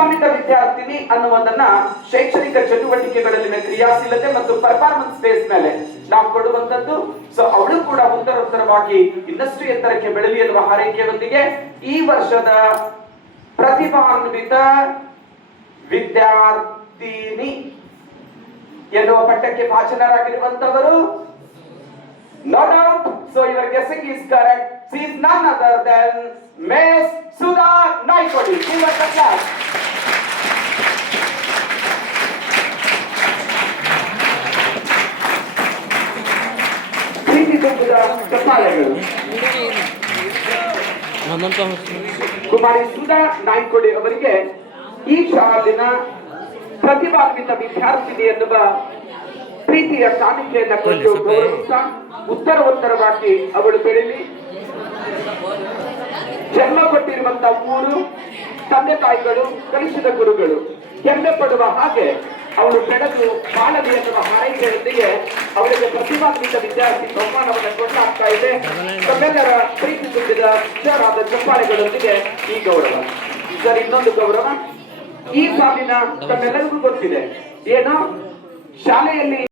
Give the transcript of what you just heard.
ಪ್ರತಿಭಾನ್ವಿತ ವಿದ್ಯಾರ್ಥಿನಿ ಅನ್ನುವುದನ್ನ ಶೈಕ್ಷಣಿಕ ಚಟುವಟಿಕೆಗಳಲ್ಲಿನ ಕ್ರಿಯಾಶೀಲತೆ ಮತ್ತು ಪರ್ಫಾರ್ಮೆನ್ಸ್ ಬೇಸ್ ಮೇಲೆ ನಾವು ಕೊಡುವಂತದ್ದು. ಸೊ ಅವಳು ಕೂಡ ಉತ್ತರೋತ್ತರವಾಗಿ ಇನ್ನಷ್ಟು ಎತ್ತರಕ್ಕೆ ಬೆಳಲಿ ಎನ್ನುವ ಹಾರೈಕೆಯೊಂದಿಗೆ ಈ ವರ್ಷದ ಪ್ರತಿಭಾನ್ವಿತ ವಿದ್ಯಾರ್ಥಿನಿ ಎನ್ನುವ ಪಟ್ಟಕ್ಕೆ ಭಾಜನರಾಗಿರುವಂತವರು no doubt, so your guessing is correct. She is none other than Miss Sudha Naikodi. Give us a clap. ಪ್ರೀತಿ ತುಂಬುದ ಚಪ್ಪಾಳೆಗಳು. ಕುಮಾರಿ ಸುಧಾ ನಾಯ್ಕೊಡಿ ಅವರಿಗೆ ಈ ಶಾಲಿನ ಪ್ರತಿಭಾನ್ವಿತ ವಿದ್ಯಾರ್ಥಿನಿ ಎನ್ನುವ ಪ್ರೀತಿಯ ಕಾಣಿಕೆಯನ್ನ ಕೊಟ್ಟು ಗೌರವಿಸುತ್ತಾ ಉತ್ತರೋತ್ತರವಾಗಿ ಅವಳು ಬೆಳಲಿ. ಜನ್ಮ ಕೊಟ್ಟಿರುವಂತಹ ಊರು, ತಂದೆ ತಾಯಿಗಳು, ಕಲಿಸಿದ ಗುರುಗಳು ಹೆಮ್ಮೆ ಪಡುವ ಹಾಗೆ ಅವಳು ಬೆಳೆದು ಬಾಳಲಿ ಎನ್ನುವ ಹಾರೈಕೆಯೊಂದಿಗೆ ಅವರಿಗೆ ಪ್ರತಿಭಾನ್ವಿತ ವಿದ್ಯಾರ್ಥಿ ಬಹುಮಾನವನ್ನು ಕೊಡಲಾಗ್ತಾ ಇದೆ. ತಮ್ಮೆಲ್ಲರ ಪ್ರೀತಿ ತುಂಬಿದ ವಿಚಾರಾದ ಚಪ್ಪಾಳೆಗಳೊಂದಿಗೆ ಈ ಗೌರವ. ಸರ್, ಇನ್ನೊಂದು ಗೌರವ ಈ ಸಾಲಿನ ತಮ್ಮೆಲ್ಲರಿಗೂ ಗೊತ್ತಿದೆ. ಏನು, ಶಾಲೆಯಲ್ಲಿ